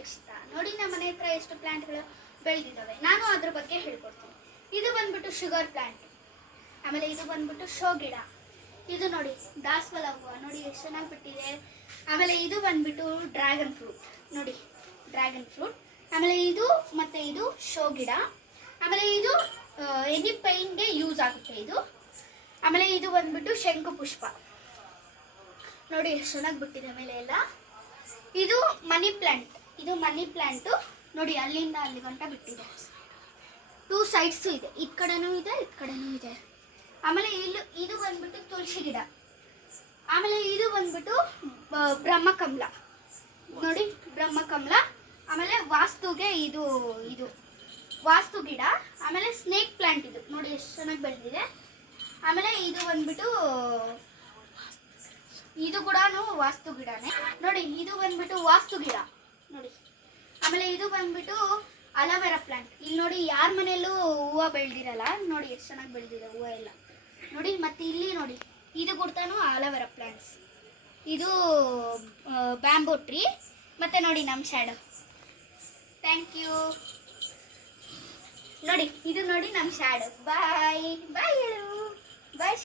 ರಕ್ಷಿತಾ. ನೋಡಿ ನಮ್ಮ ಮನೆ ಹತ್ರ ಎಷ್ಟು ಪ್ಲಾಂಟ್ಗಳು ಬೆಳೆದಿದ್ದಾವೆ, ನಾನು ಅದ್ರ ಬಗ್ಗೆ ಹೇಳ್ಕೊಡ್ತೀನಿ. ಇದು ಬಂದ್ಬಿಟ್ಟು ಶುಗರ್ ಪ್ಲಾಂಟ್. ಆಮೇಲೆ ಇದು ಬಂದ್ಬಿಟ್ಟು ಶೋ ಗಿಡ. ಇದು ನೋಡಿ ದಾಸವಾಳ ಹೂವು, ನೋಡಿ ಎಷ್ಟು ಚೆನ್ನಾಗಿ ಬಿಟ್ಟಿದೆ. ಆಮೇಲೆ ಇದು ಬಂದ್ಬಿಟ್ಟು ಡ್ರ್ಯಾಗನ್ ಫ್ರೂಟ್, ನೋಡಿ ಡ್ರ್ಯಾಗನ್ ಫ್ರೂಟ್. ಆಮೇಲೆ ಇದು ಮತ್ತೆ ಇದು ಶೋ ಗಿಡ. ಆಮೇಲೆ ಇದು ಎನಿ ಪೈನ್ಗೆ ಯೂಸ್ ಆಗುತ್ತೆ ಇದು. ಆಮೇಲೆ ಇದು ಬಂದ್ಬಿಟ್ಟು ಶಂಕು ಪುಷ್ಪ, ನೋಡಿ ಎಷ್ಟು ಚೆನ್ನಾಗಿ ಬಿಟ್ಟಿದೆ ಮೇಲೆ ಎಲ್ಲ. ಇದು ಮನಿ ಪ್ಲಾಂಟ್, ಇದು ಮನಿ ಪ್ಲಾಂಟು ನೋಡಿ ಅಲ್ಲಿಂದ ಅಲ್ಲಿ ಗಂಟ ಬಿಟ್ಟಿದೆ. 2 ಸೈಡ್ಸು ಇದೆ, ಈ ಕಡೆನೂ ಇದೆ ಈ ಕಡೆನೂ ಇದೆ. ಆಮೇಲೆ ಇದು ಬಂದ್ಬಿಟ್ಟು ತುಳಸಿ ಗಿಡ. ಆಮೇಲೆ ಇದು ಬಂದ್ಬಿಟ್ಟು ಬ್ರಹ್ಮಕಮಲ, ನೋಡಿ ಬ್ರಹ್ಮಕಮಲ. ಆಮೇಲೆ ವಾಸ್ತುಗೆ ಇದು ಇದು ವಾಸ್ತು ಗಿಡ. ಆಮೇಲೆ ಸ್ನೇಕ್ ಪ್ಲಾಂಟ್, ಇದು ನೋಡಿ ಎಷ್ಟು ಚೆನ್ನಾಗಿ ಬೆಳೆದಿದೆ. ಆಮೇಲೆ ಇದು ಬಂದ್ಬಿಟ್ಟು ಇದು ಕೂಡ ವಾಸ್ತು ಗಿಡನೇ ನೋಡಿ. ಇದು ಬಂದ್ಬಿಟ್ಟು ವಾಸ್ತು ಗಿಡ ನೋಡಿ. ಆಮೇಲೆ ಇದು ಬಂದ್ಬಿಟ್ಟು ಅಲೋವೆರಾ ಪ್ಲಾಂಟ್. ಇಲ್ಲಿ ನೋಡಿ ಯಾರ ಮನೆಯಲ್ಲೂ ಹೂವು ಬೆಳೆದಿರಲ್ಲ, ನೋಡಿ ಎಷ್ಟು ಚೆನ್ನಾಗಿ ಬೆಳೆದಿದೆ ಹೂವು ಎಲ್ಲ ನೋಡಿ. ಮತ್ತೆ ಇಲ್ಲಿ ನೋಡಿ ಇದು ಕೊಡ್ತಾನು ಅಲೋವೆರಾ ಪ್ಲಾಂಟ್ಸ್. ಇದು ಬ್ಯಾಂಬೋ ಟ್ರೀ. ಮತ್ತೆ ನೋಡಿ ನಮ್ಮ ಶ್ಯಾಡೋ. Thank you. ನೋಡಿ ಇದು ನೋಡಿ ನಮ್ಮ ಶ್ಯಾಡೋ. ಬಾಯ್ ಬಾಯ್ ಹೇಳು. ಬಾಯ್.